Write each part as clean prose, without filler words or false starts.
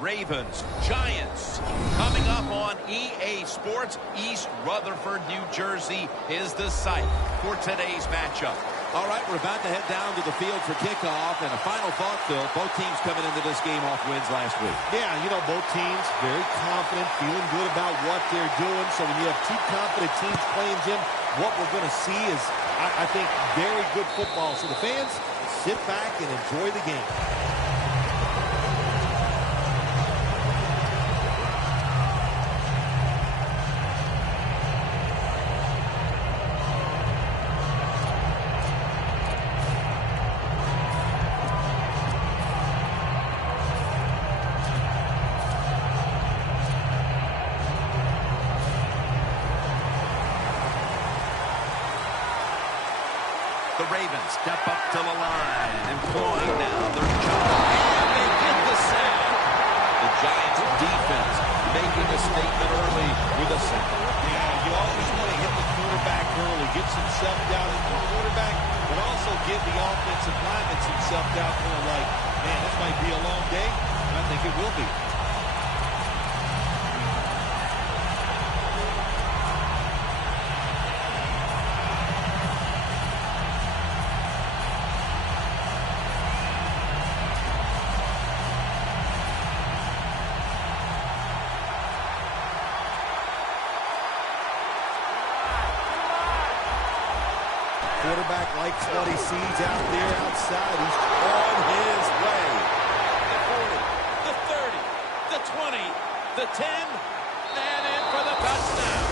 Ravens, Giants. Coming up on EA Sports, East Rutherford, New Jersey is the site for today's matchup. All right, we're about to head down to the field for kickoff. And a final thought, Phil, both teams coming into this game off wins last week. Yeah, you know, both teams very confident, feeling good about what they're doing. So when you have two confident teams playing, Jim, what we're going to see is, I think, very good football. So the fans, sit back and enjoy the game. The Ravens step up to the line, employing now their job, and they get the sack. The Giants defense making a statement early with a sack. Yeah, you always want to hit the quarterback early, get some self-doubt into the quarterback, but also give the offensive linemen some self-doubt, kind of like, man, this might be a long day. I think it will be. Quarterback likes what he sees out there outside. He's on his way. The 40, the 30, the 20, the 10, and in for the touchdown.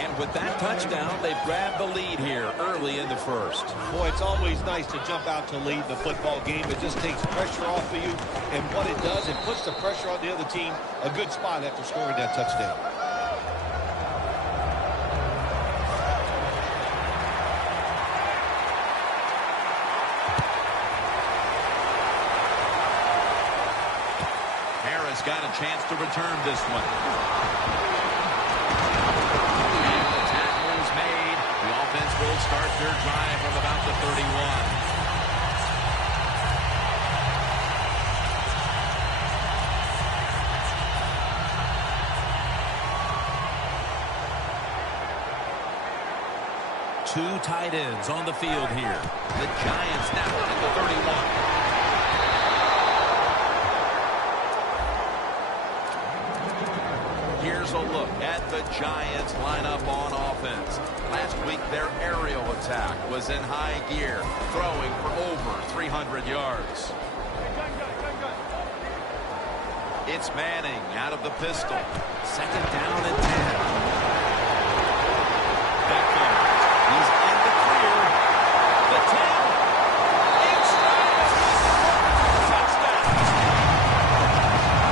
And with that touchdown, they've grabbed the lead here early in the first. Boy, it's always nice to jump out to lead the football game. It just takes pressure off of you. And what it does, it puts the pressure on the other team. A good spot after scoring that touchdown. Got a chance to return this one. And the tackle is made. The offense will start their drive from about the 31. Two tight ends on the field here. The Giants now at the 31. Here's a look at the Giants lineup on offense. Last week, their aerial attack was in high gear, throwing for over 300 yards. It's Manning out of the pistol. Second down and 10. Beckham, he's in the clear. The 10. Inside. Touchdown.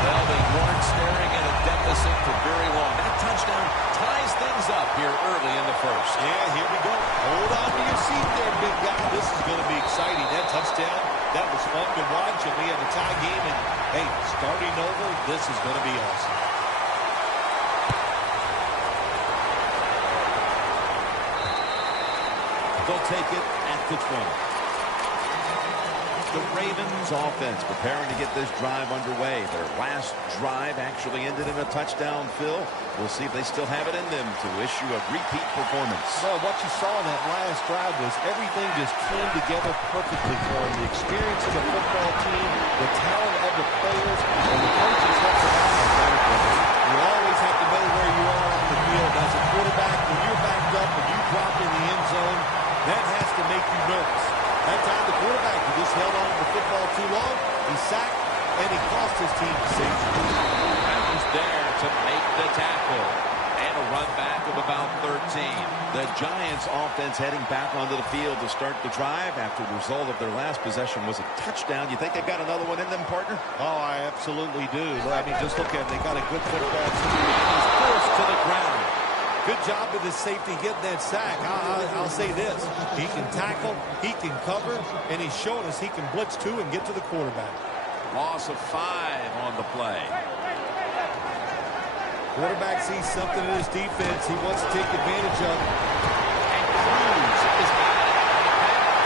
Well, they weren't staring at a deficit for very long. That touchdown ties things up here early in the first. Yeah, here we go. Hold on to your seat there, big guy. This is going to be exciting. That touchdown, that was fun to watch, and we have a tie game. And, hey, starting over, this is going to be awesome. They'll take it at the 20. The Ravens offense preparing to get this drive underway. Their last drive actually ended in a touchdown, Phil. We'll see if they still have it in them to issue a repeat performance. Well, what you saw in that last drive was everything just came together perfectly for them. The experience of the football team, the talent of the players, and the coaches helped them out. You always have to know where you are on the field. As a quarterback, when you're backed up, when you drop in the end zone, that has to make you nervous. That time the quarterback who just held on to the football too long, he sacked, and he cost his team the safety. Evans there to make the tackle. And a run back of about 13. The Giants offense heading back onto the field to start the drive after the result of their last possession was a touchdown. You think they've got another one in them, partner? Oh, I absolutely do. I mean, just look at it. They got a good football team. He's forced to the ground. Good job with his safety getting that sack. I'll say this. He can tackle, he can cover, and he's showing us he can blitz too and get to the quarterback. Loss of 5 on the play. Quarterback sees something in his defense he wants to take advantage of. And Cruz is got it.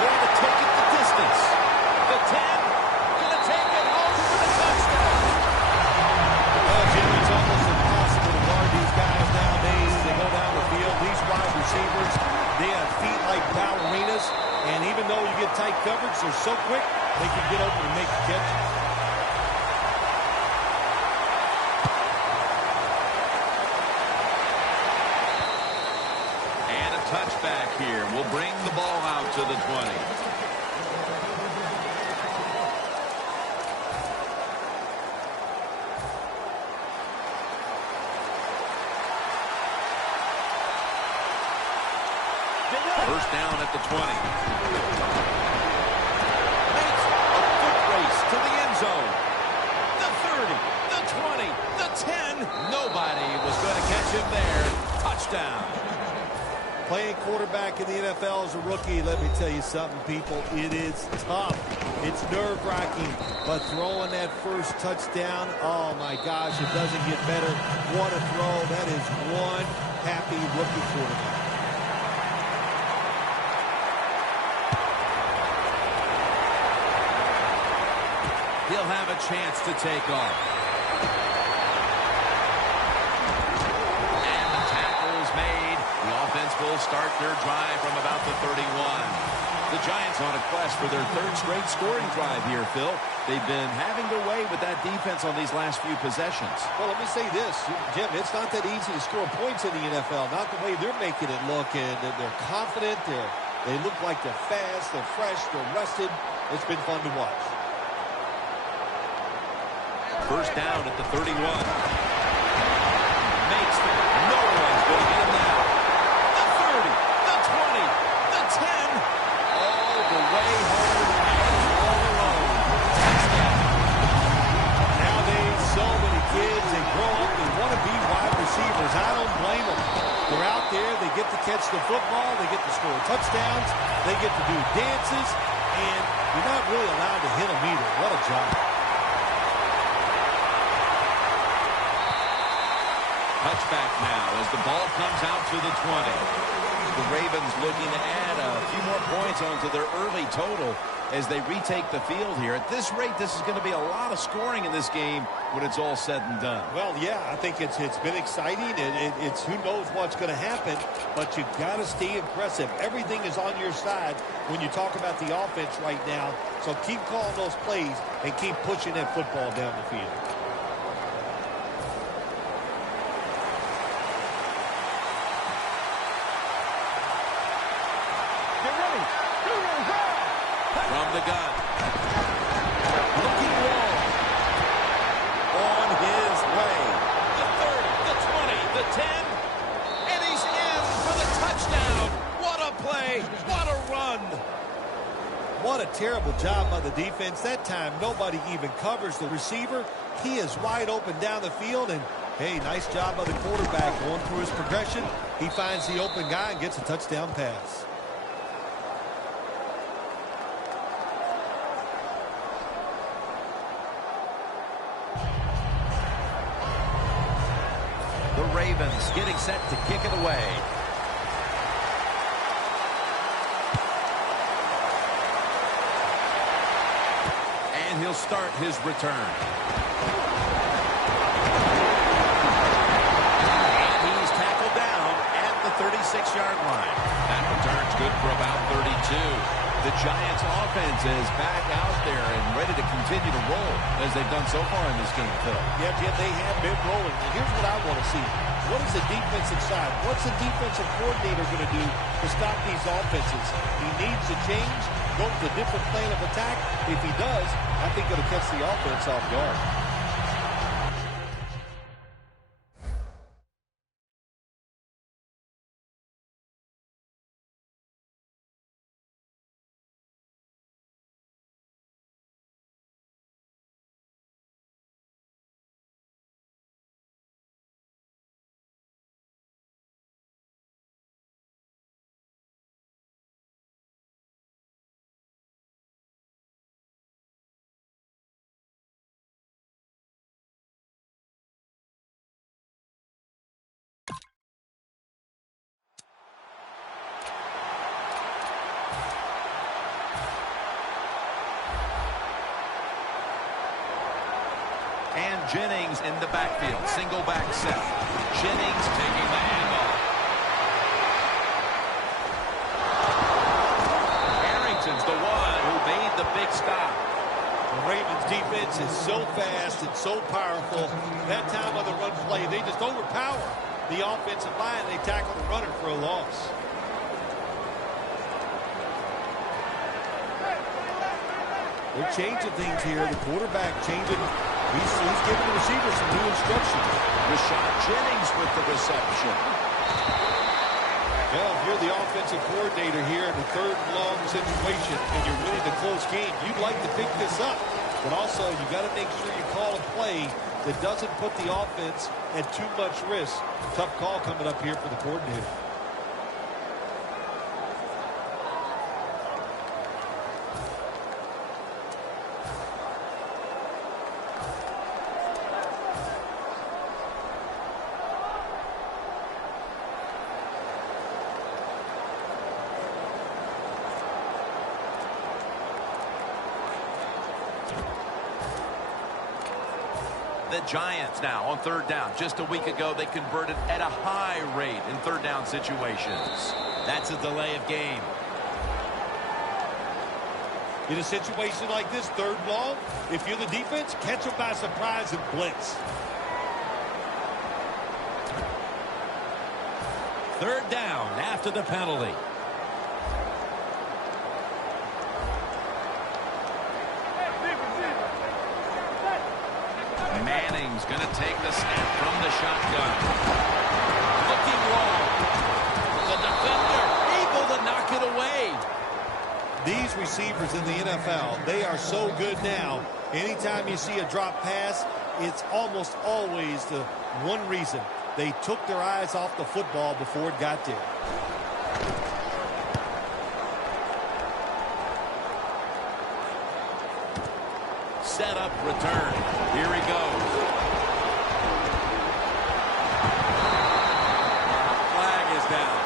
Going to take it the distance. The 10, going to take it home for the touchdown. so quick, they can get open and make the catch. And a touchback here will bring the ball out to the 20. First down at the 20. Makes a foot race to the end zone. The 30, the 20, the 10. Nobody was going to catch him there. Touchdown. Playing quarterback in the NFL as a rookie, let me tell you something, people. It is tough. It's nerve-wracking. But throwing that first touchdown, oh, my gosh, it doesn't get better. What a throw. That is one happy rookie quarterback. He'll have a chance to take off. And the tackle is made. The offense will start their drive from about the 31. The Giants on a quest for their third straight scoring drive here, Phil. They've been having their way with that defense on these last few possessions. Well, let me say this, Jim, it's not that easy to score points in the NFL, not the way they're making it look, and they're confident, they look like they're fast, they're fresh, they're rested. It's been fun to watch. First down at the 31. Makes it. No one's going to get him now. The 30, the 20, the 10. All the way home and all alone. Touchdown. Nowadays, so many kids, they grow up, they want to be wide receivers. I don't blame them. They're out there, they get to catch the football, they get to score touchdowns, they get to do dances, and you're not really allowed to hit them either. What a job. Touchback now as the ball comes out to the 20. The Ravens looking to add a few more points onto their early total as they retake the field here. At this rate, this is going to be a lot of scoring in this game when it's all said and done. Well, yeah, I think it's been exciting, and it's who knows what's going to happen, but you've got to stay impressive. Everything is on your side when you talk about the offense right now, so keep calling those plays and keep pushing that football down the field. From the gun. Looking long. On his way. The 30, the 20, the 10. And he's in for the touchdown. What a play. What a run. What a terrible job by the defense. That time, nobody even covers the receiver. He is wide open down the field, and, hey, nice job by the quarterback going through his progression. He finds the open guy and gets a touchdown pass. The Ravens getting set to kick it away. And he'll start his return. And he's tackled down at the 36-yard line. That return's good for about 32. The Giants offense is back out there and ready to continue to roll as they've done so far in this game, Phil. Yeah, Jim, they have been rolling. And here's what I want to see. What is the defensive side? What's the defensive coordinator going to do to stop these offenses? He needs to change, go with a different plan of attack. If he does, I think it'll catch the offense off guard. And Jennings in the backfield. Single back set. Jennings taking the handoff. Harrington's the one who made the big The Ravens defense is so fast and so powerful. That time on the run play, they just overpower the offensive line. They tackle the runner for a loss. They're changing things here. The quarterback changing. He's giving the receivers some new instructions. Rashad Jennings with the reception. Well, if you're the offensive coordinator here in the third and long situation and you're winning a close game, you'd like to pick this up. But also, you got to make sure you call a play that doesn't put the offense at too much risk. Tough call coming up here for the coordinator. The Giants now on third down. Just a week ago, they converted at a high rate in third down situations. That's a delay of game. In a situation like this, third and long, if you're the defense, catch them by surprise and blitz. Third down after the penalty. Manning's going to take the snap from the shotgun. Looking long. The defender able to knock it away. These receivers in the NFL, they are so good now. Anytime you see a drop pass, it's almost always the one reason. They took their eyes off the football before it got there. Set up, return. Here he goes. Flag is down.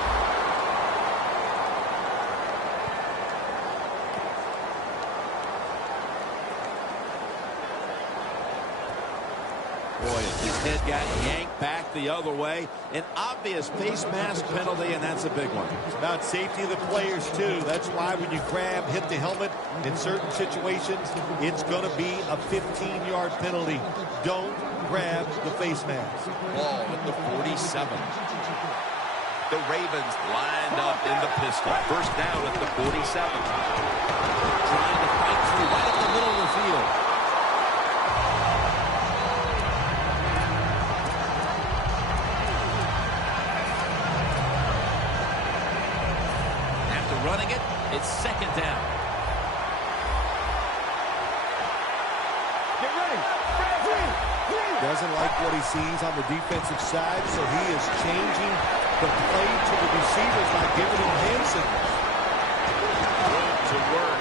Boy, his head got yanked back the other way. An obvious face mask penalty, and that's a big one. It's about safety of the players, too. That's why when you grab, hit the helmet in certain situations, it's going to be a 15-yard penalty. Don't grab the face mask. Ball at the 47. The Ravens lined up in the pistol. First down at the 47. Trying to fight through right up the middle of the field. Running it, it's second down. Get ready. Doesn't like what he sees on the defensive side, so he is changing the play to the receivers by giving him hand signals. To work.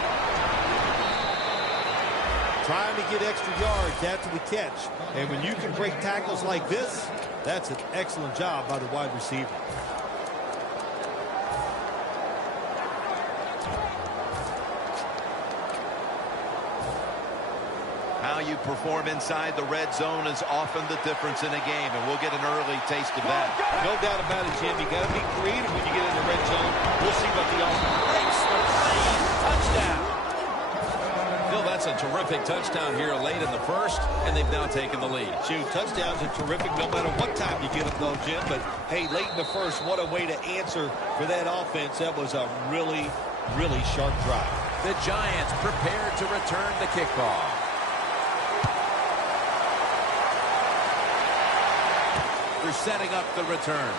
Trying to get extra yards after the catch. And when you can break tackles like this, that's an excellent job by the wide receiver. How you perform inside the red zone is often the difference in a game, and we'll get an early taste of that. No doubt about it, Jim. You got to be creative when you get in the red zone. We'll see what the offense Breaks the plane. Touchdown. Phil, that's a terrific touchdown here late in the first, and they've now taken the lead. Shoot, touchdowns are terrific no matter what time you get them, though, Jim. But, hey, late in the first, what a way to answer for that offense. That was a really, really sharp drive. The Giants prepared to return the kickoff. They're setting up the return.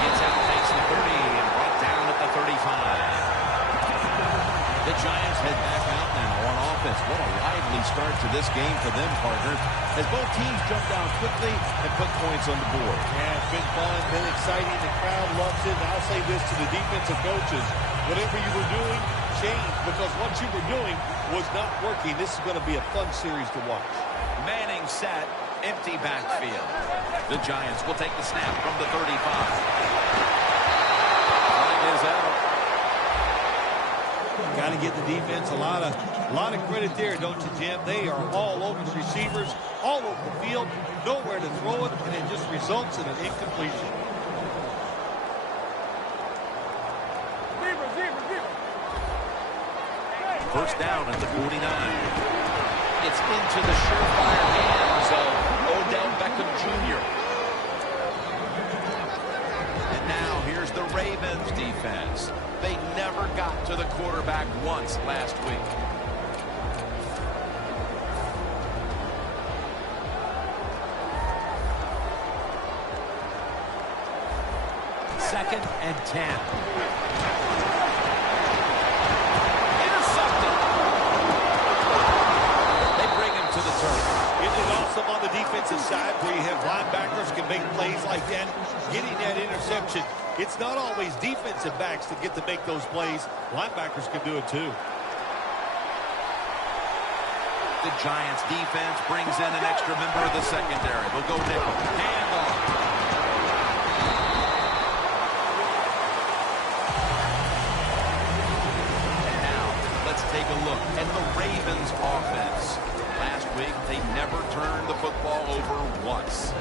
Gets out past the 30 and brought down at the 35. The Giants head back out now on offense. What a lively start to this game for them, partners, as both teams jump down quickly and put points on the board. Yeah, it's been fun, been exciting. The crowd loves it. And I'll say this to the defensive coaches. Whatever you were doing, change, because what you were doing was not working. This is going to be a fun series to watch. Manning set, empty backfield. The Giants will take the snap from the 35. Flag is out. Got to give the defense a lot of credit there, don't you, Jim? They are all over the receivers, all over the field, nowhere to throw it, and it just results in an incompletion. First down at the 49. It's into the surefire hands of Odell Beckham Jr. And now here's the Ravens defense. They never got to the quarterback once last week. Second and 10. On the defensive side where you have linebackers can make plays like that, getting that interception. It's not always defensive backs that get to make those plays. Linebackers can do it too. The Giants defense brings in an extra member of the secondary. We'll go nickel. Handoff. And now let's take a look at the Ravens offense. Last week, they never turned the football over once.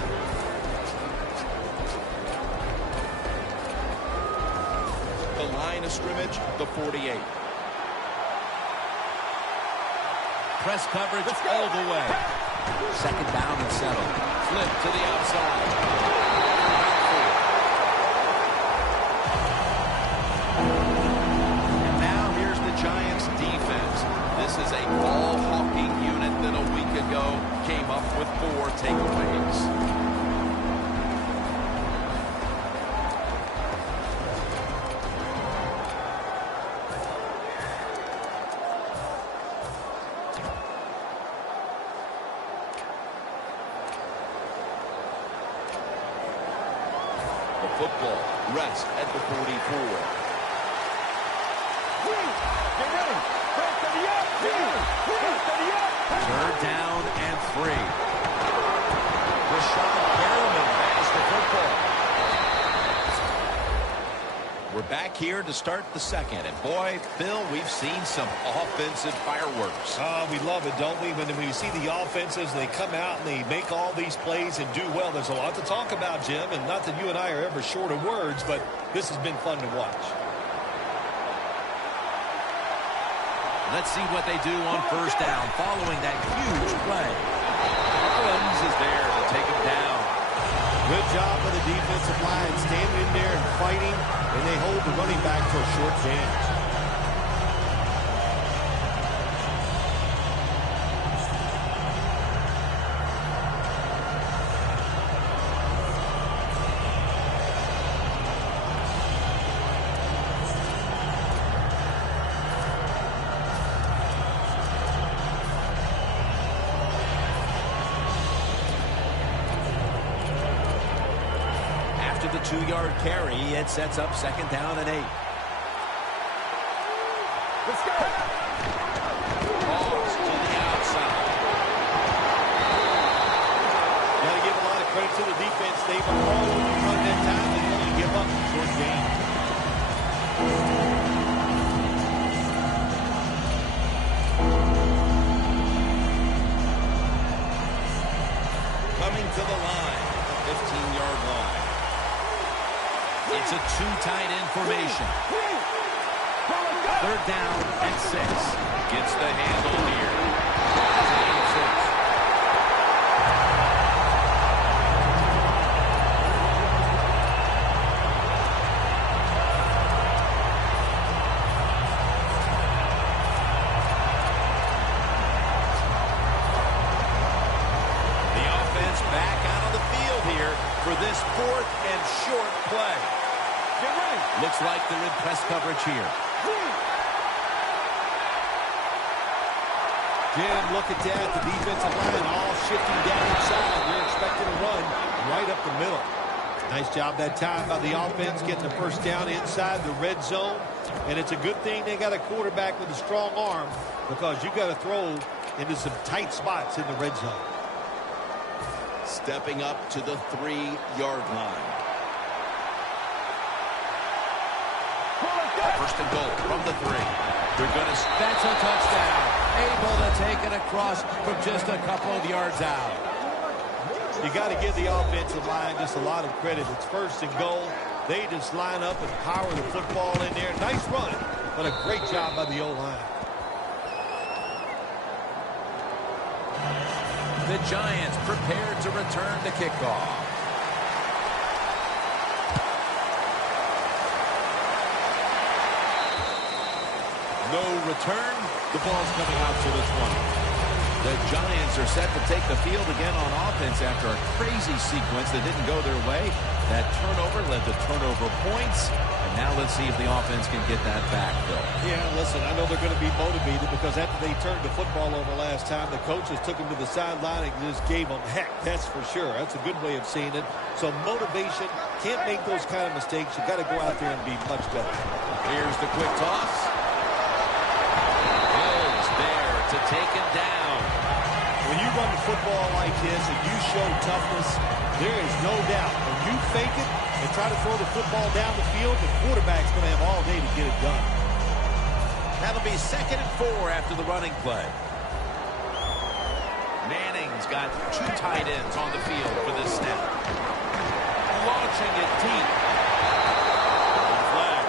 The line of scrimmage, the 48. Press coverage all the way. Second down and 7. Flip to the outside. And now here's the Giants defense. This is a ball-hawking unit that a week ago came up with 4 takeaways. The football rests at the 44. Third down and 3. Rashad Perriman has the football. We're back here to start the second. And boy, Phil, we've seen some offensive fireworks. Oh, we love it, don't we? When you see the offenses, they come out and they make all these plays and do well. There's a lot to talk about, Jim, and not that you and I are ever short of words, but this has been fun to watch. Let's see what they do on first down following that huge play. Collins is there to take him down. Good job by the defensive line, standing in there and fighting, and they hold the running back to a short gain. The 2-yard carry, it sets up second down and 8. Let's go. Balls to the outside. Got to give a lot of credit to the defense. They've been all over the front that time and only give up a short gain. Coming to the line, the 15-yard line. It's a 2-tight-end formation. Third down and 6. Gets the handle here. The offense back out on the field here for this 4th and short play. Looks like they're in press coverage here. Jim, look at that. The defensive line all shifting down inside. They're expecting a run right up the middle. Nice job that time by the offense getting the first down inside the red zone. And it's a good thing they got a quarterback with a strong arm because you got to throw into some tight spots in the red zone. Stepping up to the 3-yard line. First and goal from the 3. They're going to... That's a touchdown. Able to take it across from just a couple of yards out. You got to give the offensive line just a lot of credit. It's first and goal. They just line up and power the football in there. Nice run, but a great job by the O-line. The Giants prepared to return to kickoff. No return. The ball's coming out to the 20. The Giants are set to take the field again on offense after a crazy sequence that didn't go their way. That turnover led to turnover points. And now let's see if the offense can get that back, Phil. Yeah, listen, I know they're going to be motivated because after they turned the football over last time, the coaches took them to the sideline and just gave them heck. That's for sure. That's a good way of seeing it. So motivation, can't make those kind of mistakes. You got to go out there and be much better. Here's the quick toss. Hills there to take him down. When you run the football like this and you show toughness, there is no doubt. When you fake it and try to throw the football down the field, the quarterback's going to have all day to get it done. That'll be 2nd and 4 after the running play. Manning's got 2 tight ends on the field for this snap. Launching it deep. Flag.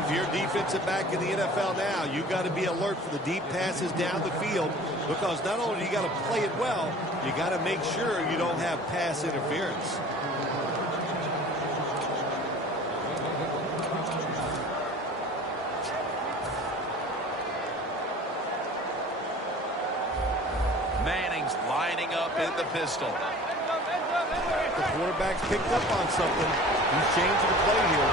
If you're a defensive back in the NFL now, you've got to be alert for the deep passes down the field because not only do you got to play it well, you got to make sure you don't have pass interference. Manning's lining up in the pistol. The quarterback's picked up on something. He's changing the play here.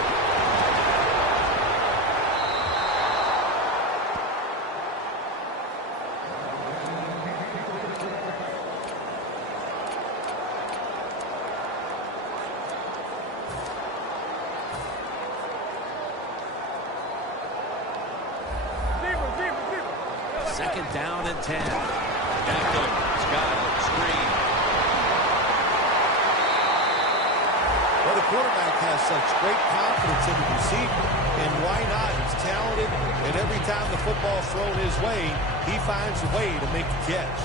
Second down and 10. Eckler's got it. Screen. Well, the quarterback has such great confidence in the receiver, and why not? He's talented, and every time the football's thrown his way, he finds a way to make the catch.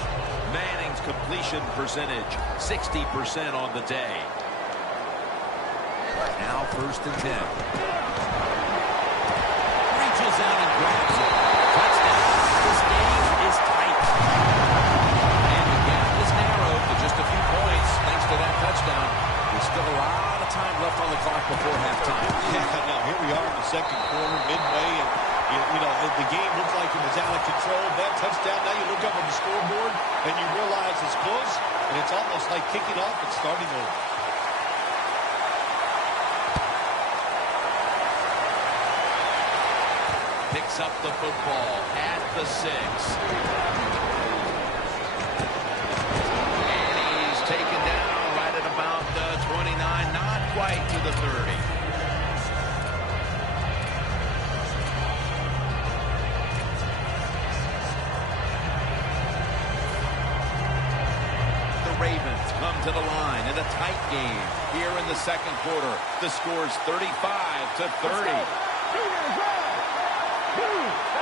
Manning's completion percentage, 60% on the day. Now 1st and 10. Reaches out and grabs it. Touchdown. This game is tight. And the gap is narrowed to just a few points thanks to that touchdown. There's still a lot of time left on the clock before halftime. Yeah, now here we are in the 2nd quarter, midway, and you know the game looks like it was out of control. That touchdown, now you look up on the scoreboard and you realize it's close, and it's almost like kicking off and starting over. Picks up the football at the 6. And he's taken down right at about 29, not quite to the 30. The Ravens come to the line in a tight game here in the 2nd quarter. The score's 35-30.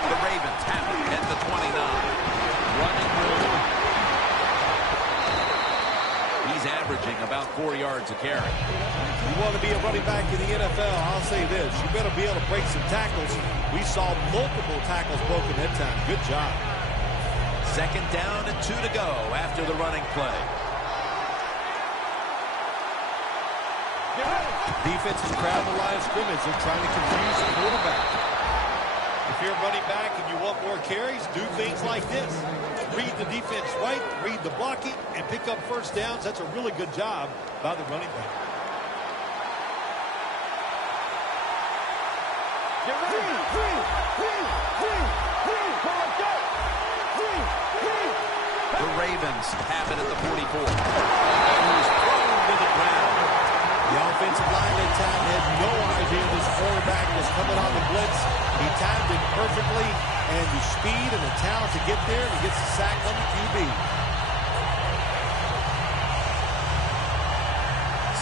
The Ravens have it at the 29. Running room. He's averaging about 4 yards a carry. You want to be a running back in the NFL, I'll say this. You better be able to break some tackles. We saw multiple tackles broken that time. Good job. 2nd down and 2 to go after the running play. Defenses crowd the line of scrimmage. They're trying to confuse the quarterback. If you're a running back and you want more carries, do things like this. Read the defense right, read the blocking, and pick up 1st downs. That's a really good job by the running back. Get ready. The Ravens have it at the 44. And he's thrown to the ground. The offensive line that time had no idea this quarterback was coming on the blitz. He timed it perfectly, and the speed and the talent to get there, and he gets the sack on the QB.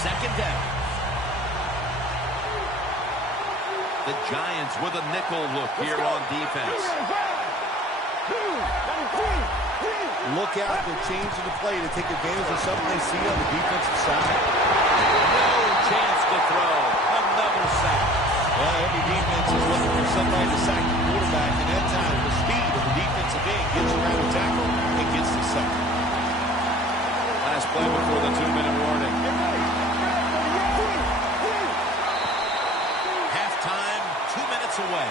2nd down. The Giants with a nickel look here on defense. Look out, they're changing the play to take advantage of something they see on the defensive side. No chance to throw. Another sack. Well, every defense is looking for somebody to sack the quarterback, and that time the speed of the defensive end gets around the tackle and play before the 2-minute warning. Halftime, 2 minutes away.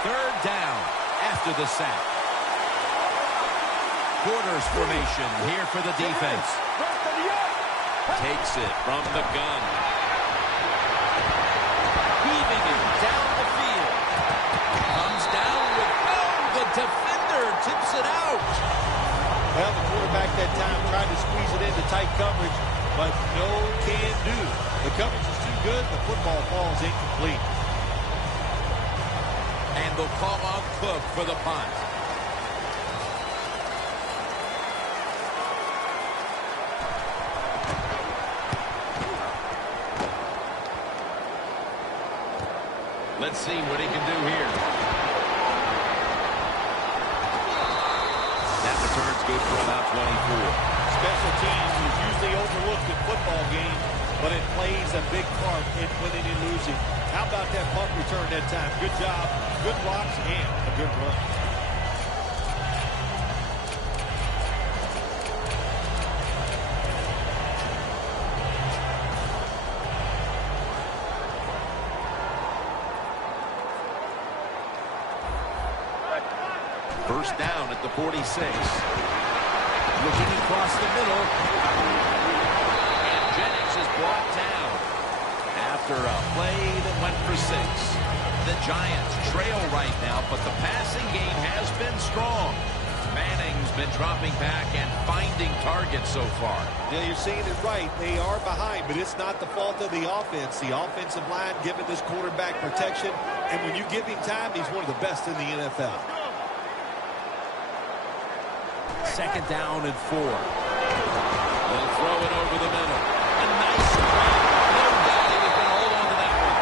Third down after the sack. Quarters formation here for the defense. Takes it from the gun. Heaving it down the field. Comes down with, the defender tips it out. Well, the quarterback that time tried to squeeze it into tight coverage, but no can do. The coverage is too good. The football falls incomplete. And they'll call on Cook for the punt. Let's see what he can do here. That return's good for about 24. Special teams is usually overlooked in football games, but it plays a big part in winning and losing. How about that punt return that time? Good job, good blocks, and a good run. First down at the 46. Looking across the middle. And Jennings is brought down after a play that went for 6. The Giants trail right now, but the passing game has been strong. Manning's been dropping back and finding targets so far. Yeah, you're saying it right. They are behind, but it's not the fault of the offense. The offensive line giving this quarterback protection, and when you give him time, he's one of the best in the NFL. Second down and 4. They'll throw it over the middle. A nice run. No doubt he was going to hold on to that one.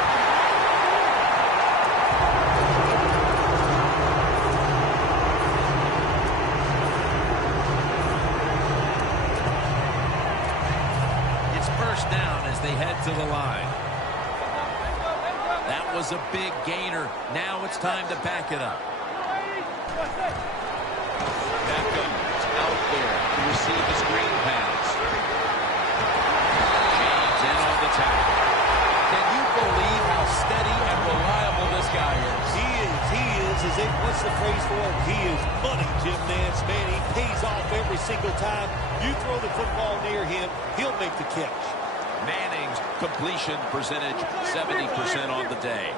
It's first down as they head to the line. That was a big gainer. Now it's time to back it up. Out there to receive the screen pass. James in on the tackle. Can you believe how steady and reliable this guy is? He is. What's the phrase for him? He is money, Jim Nance. Man, he pays off every single time. You throw the football near him, he'll make the catch. Manning's completion percentage, 70% on the day.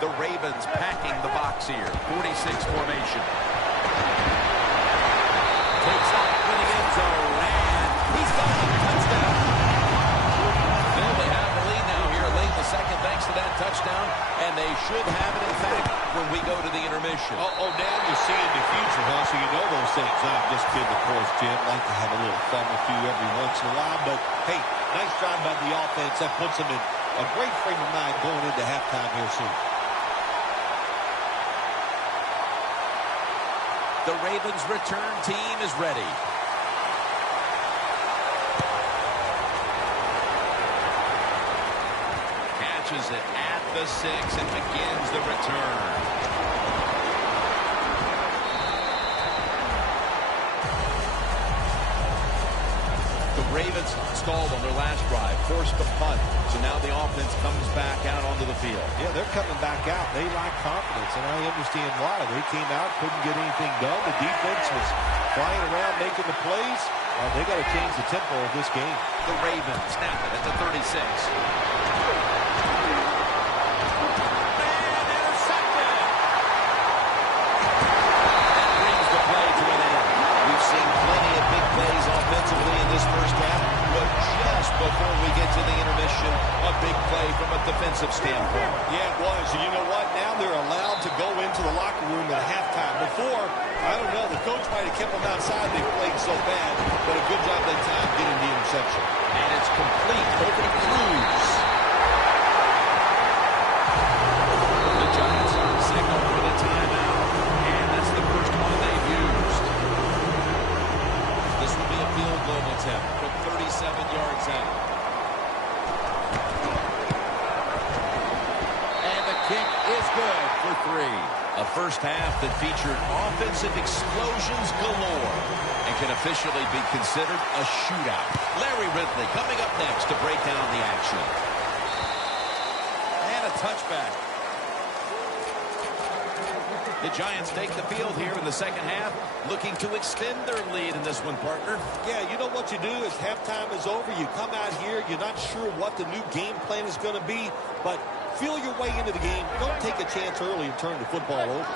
The Ravens packing the box here. 46 formation. Takes off for the end zone, and he's got a touchdown. Well, they have the lead now here late in the second thanks to that touchdown, and they should have it, in fact, when we go to the intermission. Now you're seeing the future, huh? So you know those things. I'm just kidding, of course, Jim. Like to have a little fun with you every once in a while, but, hey, nice job by the offense. That puts them in a great frame of mind going into halftime here soon. The Ravens' return team is ready. Catches it at the 6 and begins the return. The Ravens stalled on their last drive, forced the punt, so now the offense comes back out onto the field. Yeah, they're coming back out. They lack confidence, and I understand why. They came out, couldn't get anything done. The defense was flying around, making the plays. Well, they got to change the tempo of this game. The Ravens snap it at the 36. Before we get to the intermission, a big play from a defensive standpoint. Yeah, it was. And you know what? Now they're allowed to go into the locker room at halftime. Before, I don't know, the coach might have kept them outside. They played so bad, but a good job that time getting the interception. And it's complete over to Cruz. The Giants signal for the timeout. And that's the first one they've used. This will be a field goal attempt from 37 yards out. And the kick is good for 3. A first half that featured offensive explosions galore and can officially be considered a shootout. Larry Ridley coming up next to break down the action. And a touchback. The Giants take the field here in the second half, looking to extend their lead in this one, partner. Yeah, you know what you do is halftime is over. You come out here, you're not sure what the new game plan is going to be, but feel your way into the game. Don't take a chance early and turn the football over.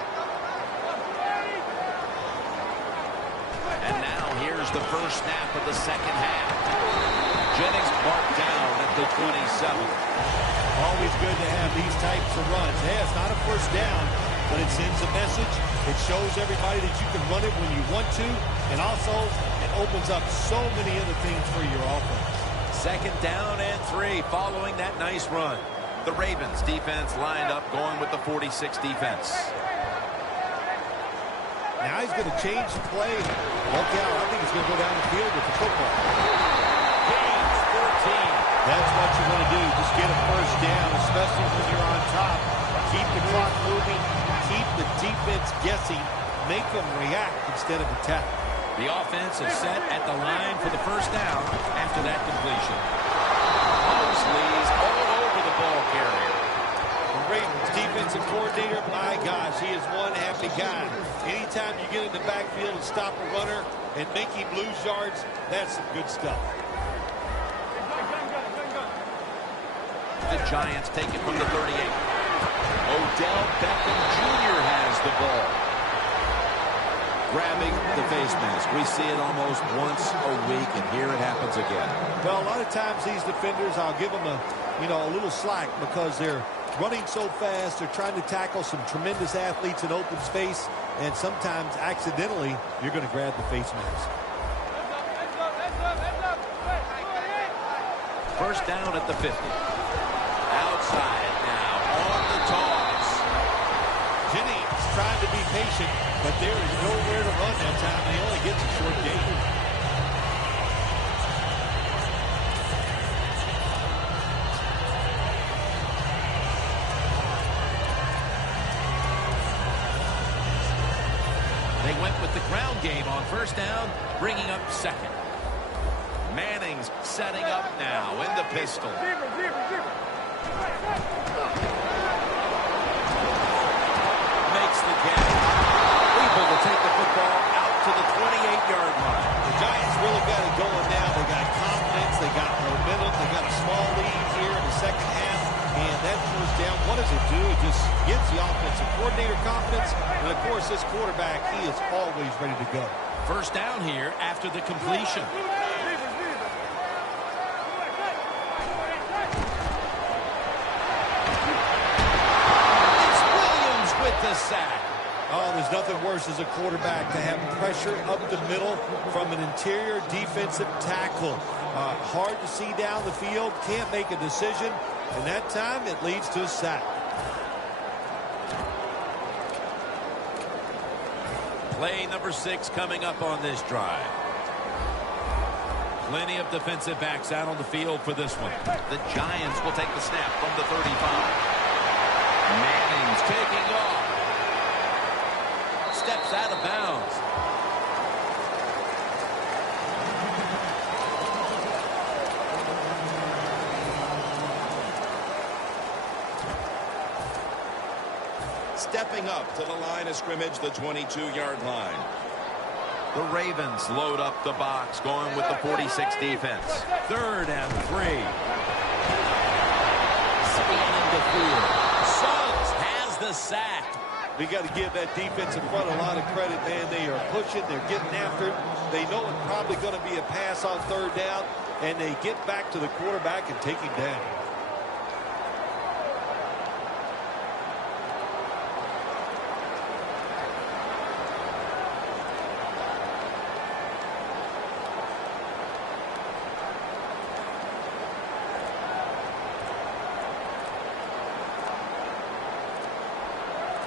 And now here's the first snap of the second half. Jennings marked down at the 27. Always good to have these types of runs. Hey, it's not a first down, but it sends a message. It shows everybody that you can run it when you want to, and also it opens up so many other things for your offense. Second down and 3 following that nice run. The Ravens defense lined up going with the 46 defense. Now he's going to change the play. Look out. I think he's going to go down the field with the football. Gains 14. That's what you want to do. Just get a first down, especially when you're on top. Keep the clock moving. Keep the defense guessing. Make them react instead of attack. The offense is set at the line for the first down after that completion. Mosley's all over the ball carrier. The Ravens defensive coordinator, my gosh, he is one happy guy. Anytime you get in the backfield and stop a runner and make him lose yards, that's some good stuff. The Giants take it from the 38. Odell Beckham Jr. has the ball. Grabbing the face mask. We see it almost once a week, and here it happens again. Well, a lot of times these defenders, I'll give them a little slack because they're running so fast. They're trying to tackle some tremendous athletes in open space, and sometimes accidentally you're going to grab the face mask. First down at the 50. Outside now on the toss. Jennings trying to be patient, but there is nowhere to run that time. He only gets a short gain. They went with the ground game on first down, bringing up second. Manning's setting up now in the pistol. Makes the catch. Able to take the football out to the 28-yard line. The Giants really got it going now. They got confidence. They got momentum. They got a small lead here in the second half. And that first down, what does it do? It just gives the offensive coordinator confidence. And, of course, this quarterback, he is always ready to go. First down here after the completion. It's Williams with the sack. Oh, there's nothing worse as a quarterback to have pressure up the middle from an interior defensive tackle. Hard to see down the field, can't make a decision, and that time it leads to a sack. Play number 6 coming up on this drive. Plenty of defensive backs out on the field for this one. The Giants will take the snap from the 35. Manning's taking off. Steps out of bounds. Stepping up to the line of scrimmage, the 22-yard line. The Ravens load up the box, going with the 46 defense. 3rd and 3. Scanning the field. Suggs has the sack. We got to give that defensive front a lot of credit, man. They are pushing. They're getting after it. They know it's probably going to be a pass on 3rd down, and they get back to the quarterback and take him down.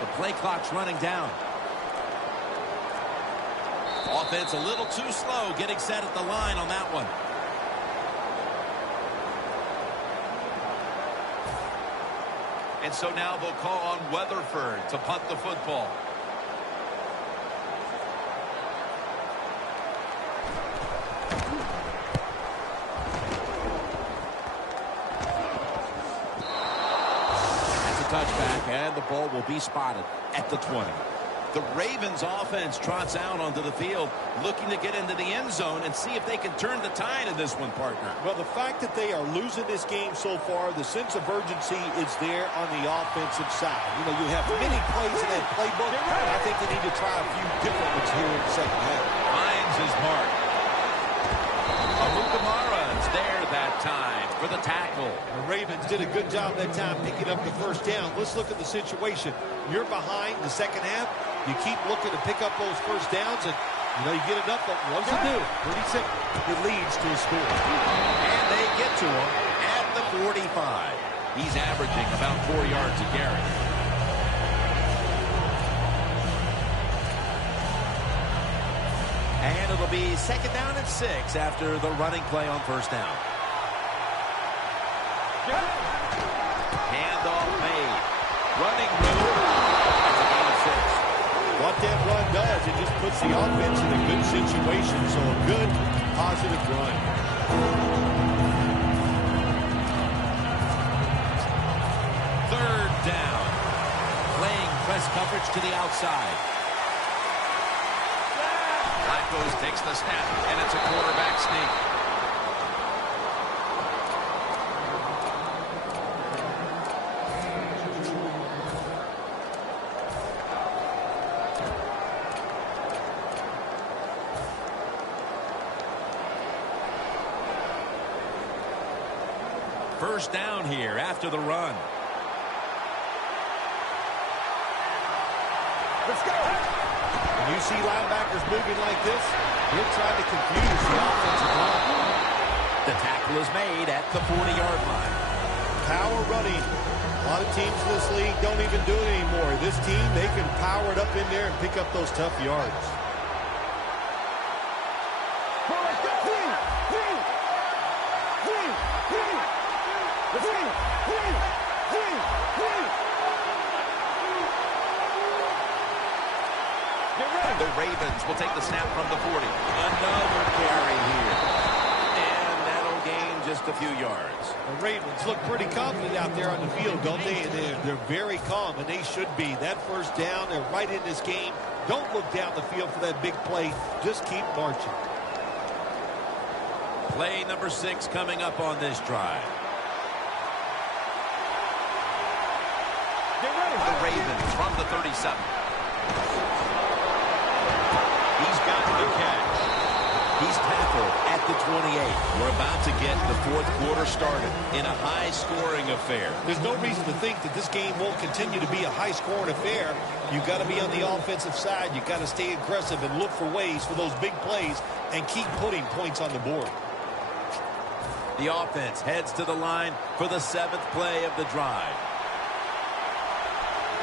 The play clock's running down. Offense a little too slow getting set at the line on that one. And so now they'll call on Weatherford to punt the football. That's a touchback, and the ball will be spotted at the 20. The Ravens offense trots out onto the field, looking to get into the end zone and see if they can turn the tide in this one, partner. Well, the fact that they are losing this game so far, the sense of urgency is there on the offensive side. You know, you have many plays in that playbook. I think they need to try a few different ones here in the second half. Finds his mark. Amukamara is there that time for the tackle. The Ravens did a good job that time picking up the first down. Let's look at the situation. You're behind the second half. You keep looking to pick up those first downs, and you know you get enough of them. What does it do? Pretty simple. It leads to a score. And they get to him at the 45. He's averaging about 4 yards a carry. And it'll be second down and 6 after the running play on first down. Handoff made. Running room. That's a gain of 6. What that run does, it just puts the offense in a good situation. So a good, positive run. Third down. Playing press coverage to the outside. Blackos takes the snap, and it's a quarterback sneak. First down here after the run. Let's go. When you see linebackers moving like this, they're trying to confuse the offensive line. The tackle is made at the 40-yard line. Power running. A lot of teams in this league don't even do it anymore. This team, they can power it up in there and pick up those tough yards. The Ravens will take the snap from the 40. Another carry here. And that'll gain just a few yards. The Ravens look pretty confident out there on the field, don't they? And they're very calm, and they should be. That first down, they're right in this game. Don't look down the field for that big play. Just keep marching. Play number 6 coming up on this drive. The Ravens from the 37. He's got the catch. He's tackled at the 28. We're about to get the fourth quarter started in a high-scoring affair. There's no reason to think that this game won't continue to be a high-scoring affair. You've got to be on the offensive side. You've got to stay aggressive and look for ways for those big plays and keep putting points on the board. The offense heads to the line for the 7th play of the drive.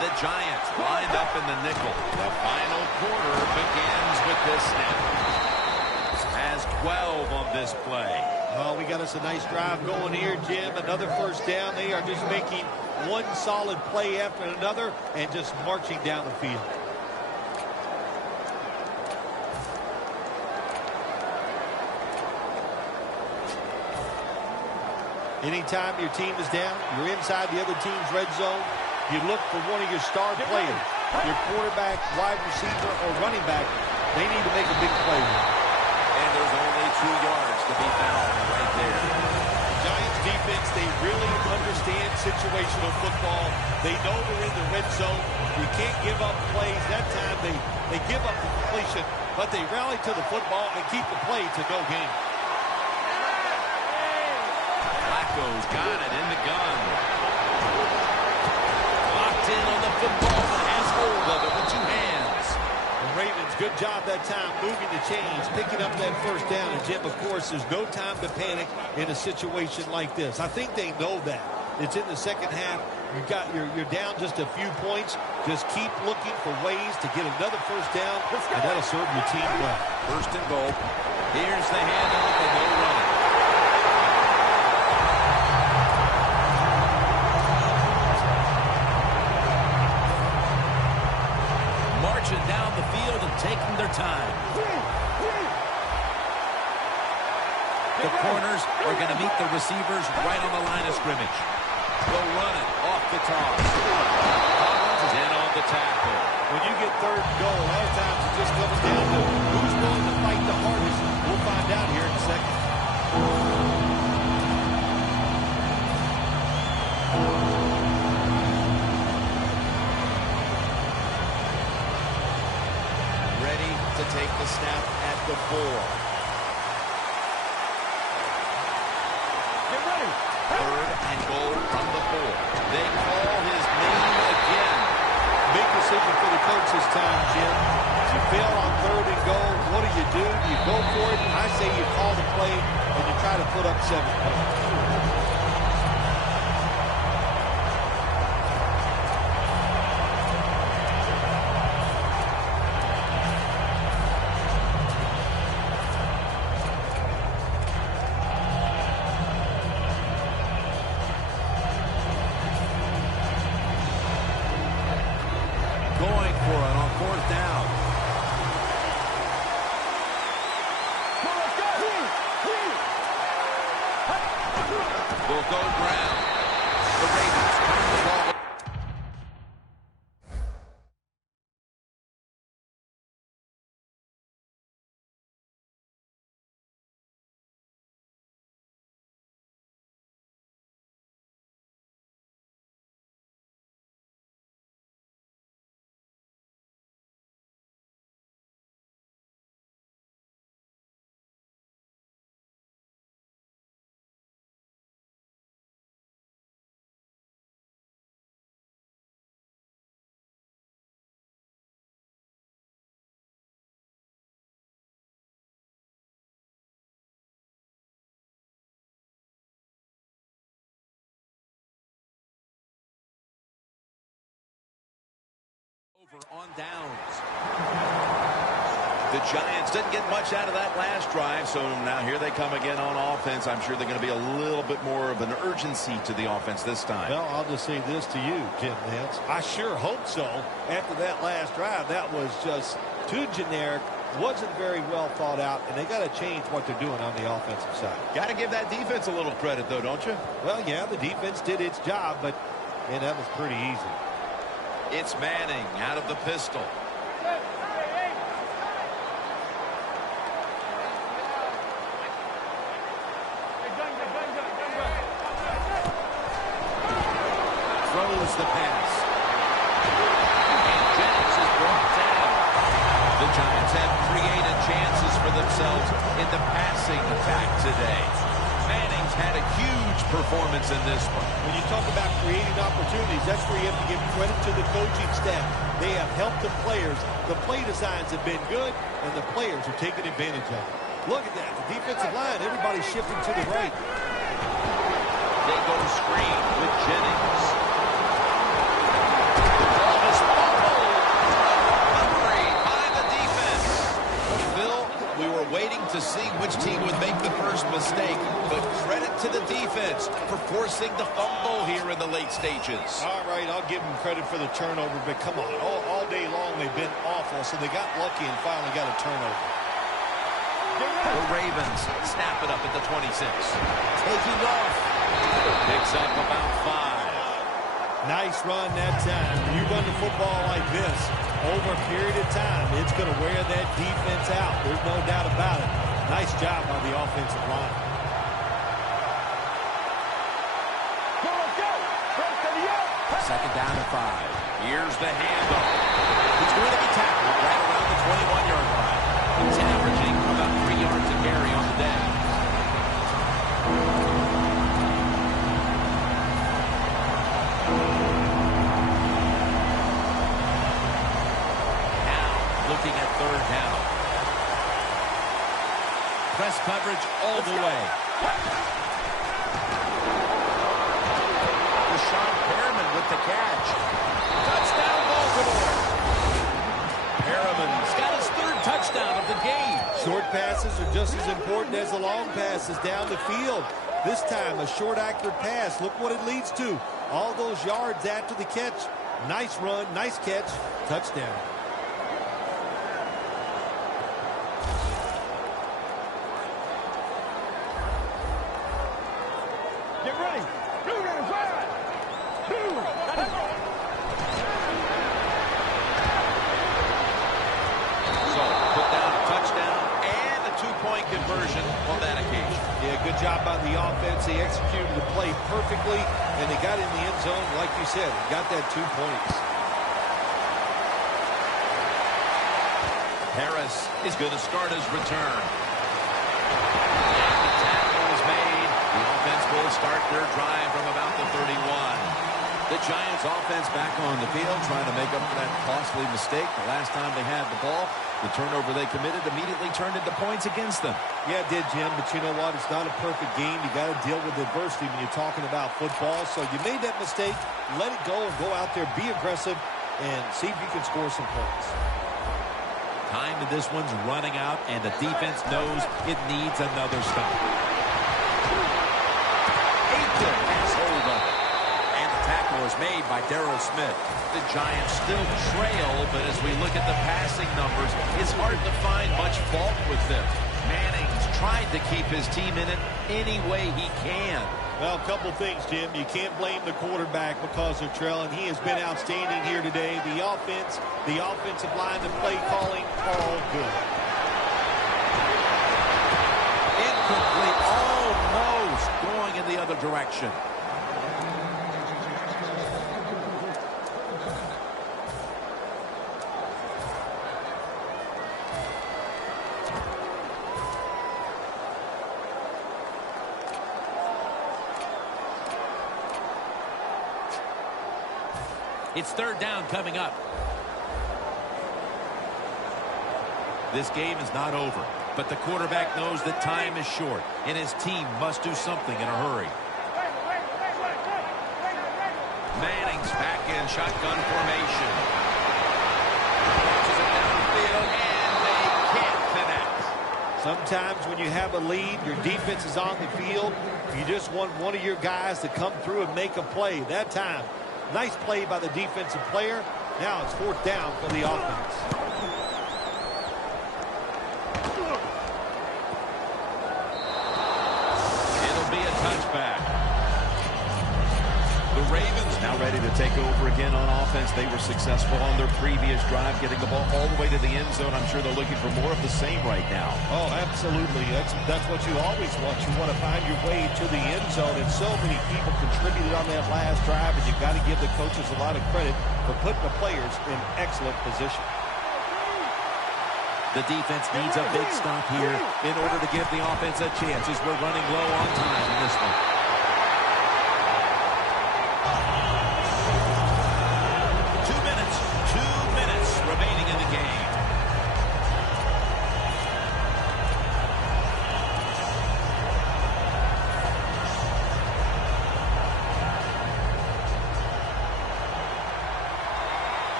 The Giants lined up in the nickel. The final quarter begins with this snap. Has 12 on this play. Oh, we got us a nice drive going here, Jim. Another first down. They are just making one solid play after another and just marching down the field. Anytime your team is down, you're inside the other team's red zone, you look for one of your star players, your quarterback, wide receiver, or running back. They need to make a big play. And there's only 2 yards to be found right there. The Giants defense, they really understand situational football. They know they're in the red zone. You can't give up plays. That time they give up the completion, but they rally to the football and keep the play to no gain. Flacco's got it in the gun. Locked in on the football and has hold of it with 2 hands. The Ravens, good job that time moving the chains, picking up that first down. And Jim, of course, there's no time to panic in a situation like this. I think they know that. It's in the second half. you're down just a few points. Just keep looking for ways to get another first down, and that'll serve your team well. First and goal. Here's the handoff, and no running. Marching down the field and taking their time. The corners are going to meet the receivers right on the line of scrimmage. They'll run it off the toss. Collins is in on the tackle. When you get third and goal, a lot of times it just comes down to who's willing to fight the hardest. We'll find out here in a second. Ready to take the snap at the 4. Third and goal from the 4. They call his name again. Big decision for the coach this time, Jim. You fail on third and goal. What do? Do you go for it? I say you call the play and you try to put up 7 points. Going for it on 4th down. Will go ground. The Ravens turn the ball. On downs. The Giants didn't get much out of that last drive, so now here they come again on offense. I'm sure they're going to be a little bit more of an urgency to the offense this time. Well, I'll just say this to you, Jim Nance. I sure hope so. After that last drive, that was just too generic, wasn't very well thought out, and they got to change what they're doing on the offensive side. Got to give that defense a little credit, though, don't you? Well, yeah, the defense did its job, but man, that was pretty easy. It's Manning out of the pistol. Throws the pass. And Jennings is brought down. The Giants have created chances for themselves in the passing attack today. Manning's had a huge performance in this one. When you talk about creating opportunities, that's where you have to give credit to the coaching staff. They have helped the players. The play designs have been good, and the players are taking advantage of it. Look at that. The defensive line, everybody's shifting to the right. They go screen with Jennings. Waiting to see which team would make the first mistake, but credit to the defense for forcing the fumble here in the late stages. All right, I'll give them credit for the turnover, but come on, all day long they've been awful, so they got lucky and finally got a turnover. The Ravens snap it up at the 26. Taking off. Picks up about 5. Nice run that time. When you run the football like this, over a period of time, it's going to wear that defense out. There's no doubt about it. Nice job by the offensive line. Second down and 5. Here's the handoff. He's going to be tackled right around the 21-yard line. He's averaging about 3 yards a carry on the day. Looking at third down. Press coverage all the way. Deshaun Perriman with the catch. Touchdown, Baltimore. Perriman's got his third touchdown of the game. Short passes are just as important as the long passes down the field. This time, a short, accurate pass. Look what it leads to. All those yards after the catch. Nice run, nice catch, touchdown. Get ready. So, put down a touchdown and a two-point conversion on that occasion. Yeah, good job by the offense. They executed the play perfectly, and they got in the end zone, like you said. Got that 2 points. Harris is going to start his return. And the tackle is made. The offense will start their drive from about the 31. The Giants offense back on the field trying to make up for that costly mistake. The last time they had the ball, the turnover they committed immediately turned into points against them. Yeah, it did, Jim, but you know what? It's not a perfect game. You got to deal with adversity when you're talking about football. So you made that mistake. Let it go and go out there, be aggressive, and see if you can score some points. Time in this one's running out, and the defense knows it needs another stop. Aiken has hold of it. And the tackle is made by Darryl Smith. The Giants still trail, but as we look at the passing numbers, it's hard to find much fault with them. Manning's tried to keep his team in it any way he can. Well, a couple things, Jim. You can't blame the quarterback because they're trailing. He has been outstanding here today. The offense, the offensive line, the play calling, all good. Incomplete, almost going in the other direction. It's third down coming up. This game is not over, but the quarterback knows that time is short, and his team must do something in a hurry. Manning's back in shotgun formation. Launches it downfield, and they can't connect. Sometimes when you have a lead, your defense is on the field. You just want one of your guys to come through and make a play. That time, nice play by the defensive player. Now it's fourth down for the offense. It'll be a touchback. The Ravens now ready to take over again on offense. They were successful on their previous drive, getting the ball all the way to the end zone. I'm sure they're looking for more of the same right now. Oh, absolutely. That's what you always want. You want to find your way to the end zone, and so many people contributed on that last drive, and you've got to give the coaches a lot of credit for putting the players in excellent position. The defense needs a big stop here in order to give the offense a chance as we're running low on time in this one. 2 minutes remaining in the game.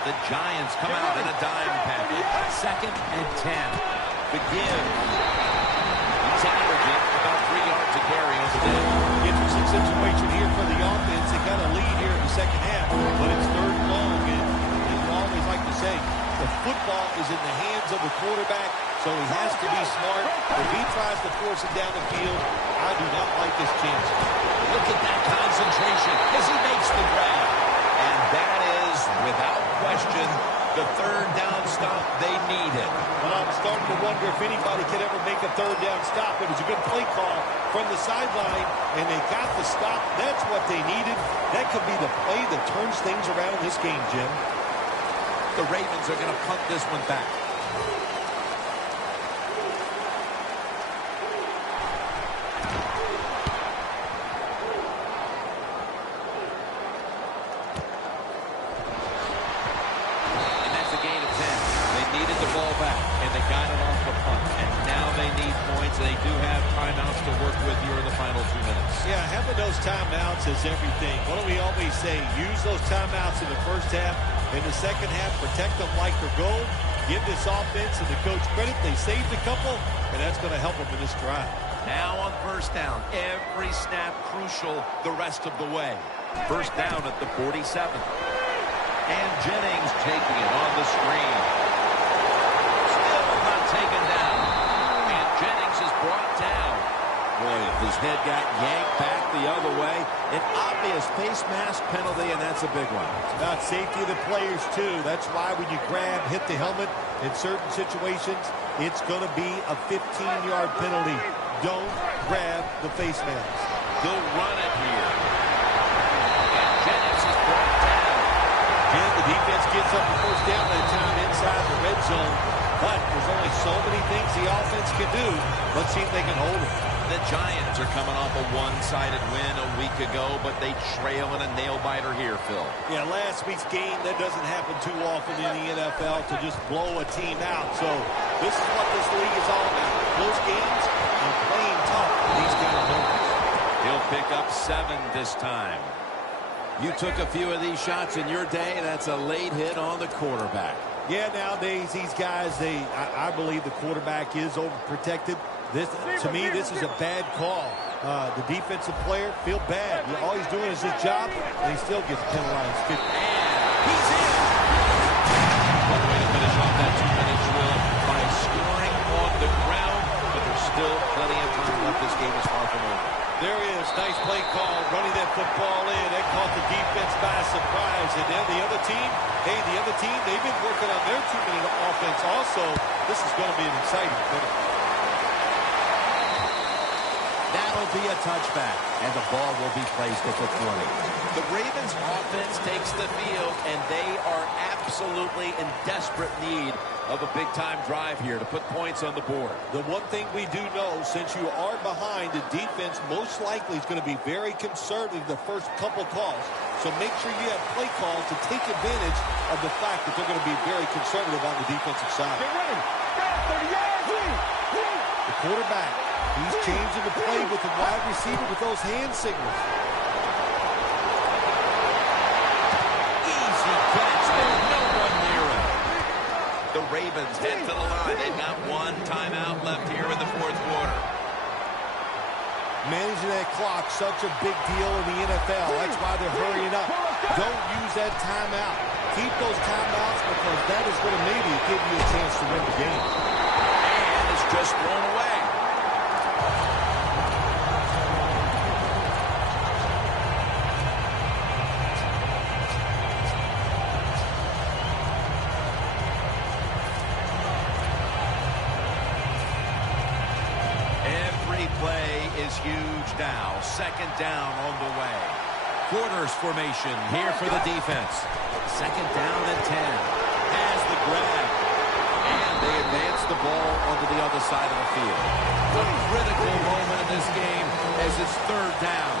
The Giants come out in a dime package. 2nd and 10. The give. He's averaging about 3 yards a carry on the day. Interesting situation here for the offense. They got a lead here in the second half, but it's third and long, and you always like to say, the football is in the hands of the quarterback, so he has to be smart. If he tries to force it down the field, I do not like this chance. Look at that concentration as he makes the grab. And that is, without question, the third down stop they needed. Well, I'm starting to wonder if anybody could ever make a third down stop. It was a good play call from the sideline, and they got the stop. That's what they needed. That could be the play that turns things around in this game, Jim. The Ravens are going to punt this one back. And that's a gain of 10. They needed the ball back, and they got it off the punt. And now they need points. They do have timeouts to work with here in the final 2 minutes. Yeah, having those timeouts is everything. What do we always say? Use those timeouts in the first half. In the second half, protect them like they're gold. Give this offense and the coach credit. They saved a couple, and that's going to help them in this drive. Now on first down, every snap crucial the rest of the way. First down at the 47th. And Jennings taking it on the screen. Still not taken down. And Jennings is brought down. Boy, if his head got yanked back the other way, an obvious face mask penalty, and that's a big one. It's about safety of the players, too. That's why when you grab, hit the helmet in certain situations, it's going to be a 15-yard penalty. Don't grab the face mask. They'll run it here. And Jennings is brought down. Again, the defense gets up the first down that time inside the red zone. But there's only so many things the offense can do. Let's see if they can hold it. The Giants are coming off a one-sided win a week ago, but they trail in a nail-biter here, Phil. Yeah, last week's game, that doesn't happen too often in the NFL to just blow a team out. So this is what this league is all about. Close games and playing tough in these kind of moments. He'll pick up 7 this time. You took a few of these shots in your day. That's a late hit on the quarterback. Yeah, nowadays, these guys, I believe the quarterback is overprotected. To me, this is a bad call. The defensive player feel bad. All he's doing is his job, and he still gets penalized 50. And he's in. One way to finish off that 2-minute drill by scoring on the ground, but there's still plenty of time left. This game is far from over. There is. Nice play call, running that football in. That caught the defense by surprise. And then the other team, they've been working on their 2-minute offense also. This is going to be an exciting finish. That'll be a touchback, and the ball will be placed at the 20. The Ravens offense takes the field, and they are absolutely in desperate need of a big-time drive here to put points on the board. The one thing we do know, since you are behind, the defense most likely is going to be very conservative the first couple calls. So make sure you have play calls to take advantage of the fact that they're going to be very conservative on the defensive side. Get ready. Go, 30 yards. The quarterback, he's changing the play with the wide receiver with those hand signals. Easy catch. There's no one near him. The Ravens head to the line. They've got one timeout left here in the fourth quarter. Managing that clock, such a big deal in the NFL. That's why they're hurrying up. Don't use that timeout. Keep those timeouts because that is going to maybe give you a chance to win the game. And it's just thrown away. Huge now. Second down on the way. Quarters formation here for the defense. Second down and 10. Has the grab. And they advance the ball onto the other side of the field. A critical moment in this game as it's third down.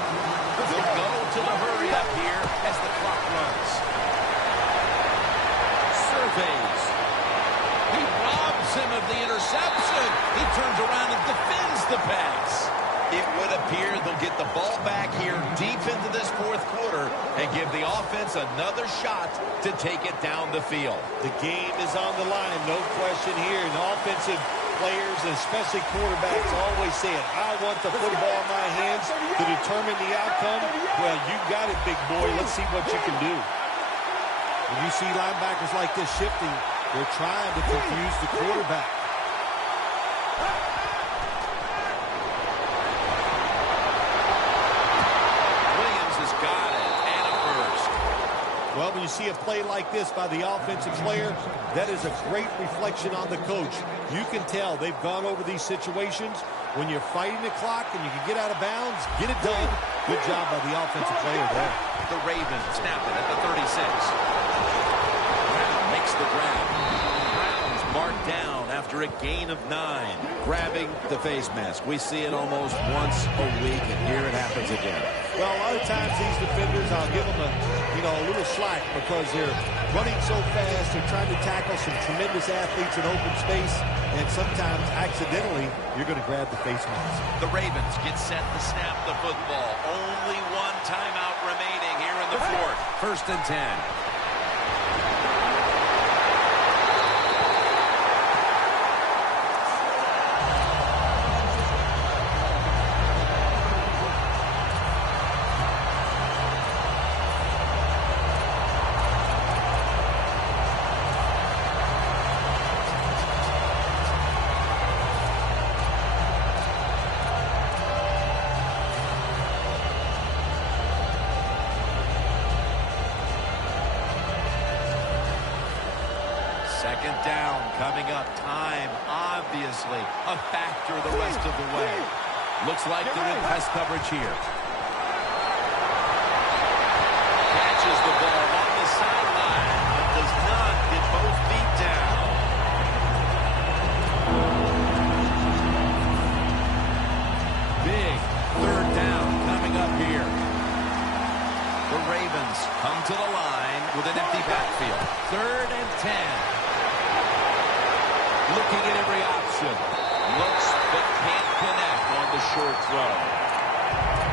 They'll go to the hurry up here as the clock runs. Surveys. He robs him of the interception. He turns around and defends the pass. It would appear they'll get the ball back here deep into this fourth quarter and give the offense another shot to take it down the field. The game is on the line, no question here. And offensive players, and especially quarterbacks, always say it. I want the football in my hands to determine the outcome. Well, you got it, big boy. Let's see what you can do. When you see linebackers like this shifting, they're trying to confuse the quarterback. Well, when you see a play like this by the offensive player, that is a great reflection on the coach. You can tell they've gone over these situations. When you're fighting the clock and you can get out of bounds, get it done. Good job by the offensive player there. The Ravens snap it at the 36. Brown makes the grab. Brown's marked down after a gain of 9. Grabbing the face mask. We see it almost once a week, and here it happens again. Well, a lot of times these defenders, I'll give them a little slack because they're running so fast. They're trying to tackle some tremendous athletes in open space. and sometimes accidentally you're going to grab the face mask. The Ravens get set to snap the football. Only one timeout remaining here in the fourth. 1st and 10. Second down coming up. Time, obviously, a factor the rest of the way. Looks like they're in press coverage here. Catches the ball on the sideline, but does not get both feet down. Big 3rd down coming up here. The Ravens come to the line with an empty backfield. 3rd and 10. Looking at every option. Looks but can't connect on the short throw.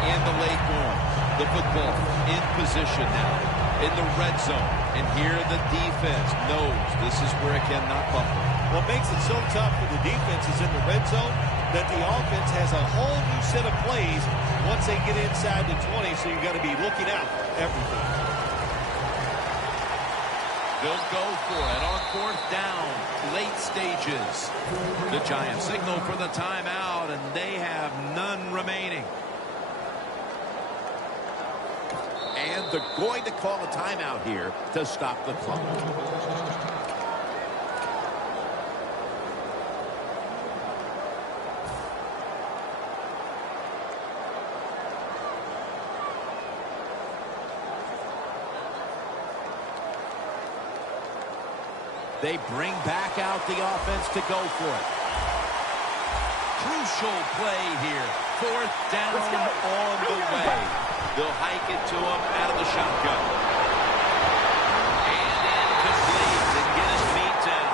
In the late going. The football in position now. In the red zone. And here the defense knows this is where it cannot buckle. What makes it so tough for the defenses in the red zone, that the offense has a whole new set of plays once they get inside the 20, so you've got to be looking out for everything. They'll go for it on 4th down. Late stages. The Giants signal for the timeout, and they have none remaining. And they're going to call a timeout here to stop the clock. They bring back out the offense to go for it. Crucial play here. 4th down on the way. They'll hike it to him out of the shotgun. And incomplete. Didn't get his feet down.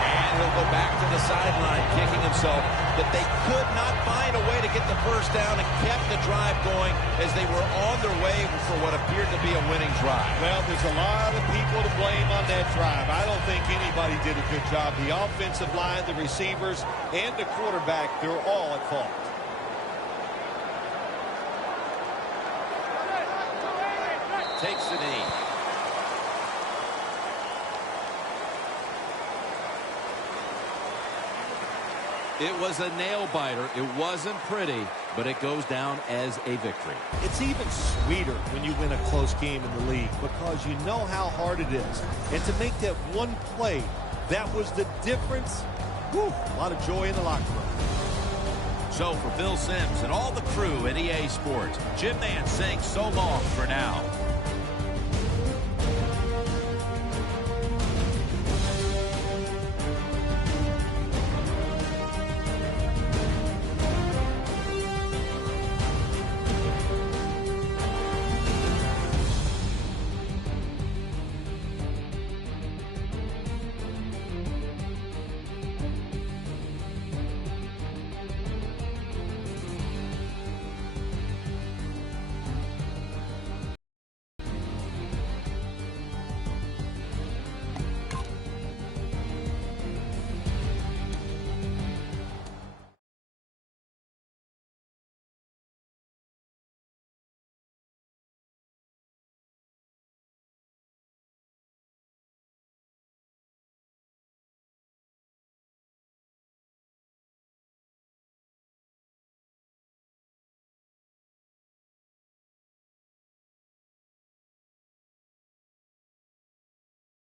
And he'll go back to the sideline, kicking himself that they could not find a way to get the 1st down and kept the drive going as they were on their way for what appeared to be a winning drive. Well, there's a lot of people to blame on that drive. I don't think anybody did a good job. The offensive line, the receivers, and the quarterback, they're all at fault. Takes the knee. It was a nail-biter. It wasn't pretty, but it goes down as a victory. It's even sweeter when you win a close game in the league because you know how hard it is. And to make that one play, that was the difference. Whew, a lot of joy in the locker room. So for Phil Simms and all the crew at EA Sports, Jim Nance saying so long for now.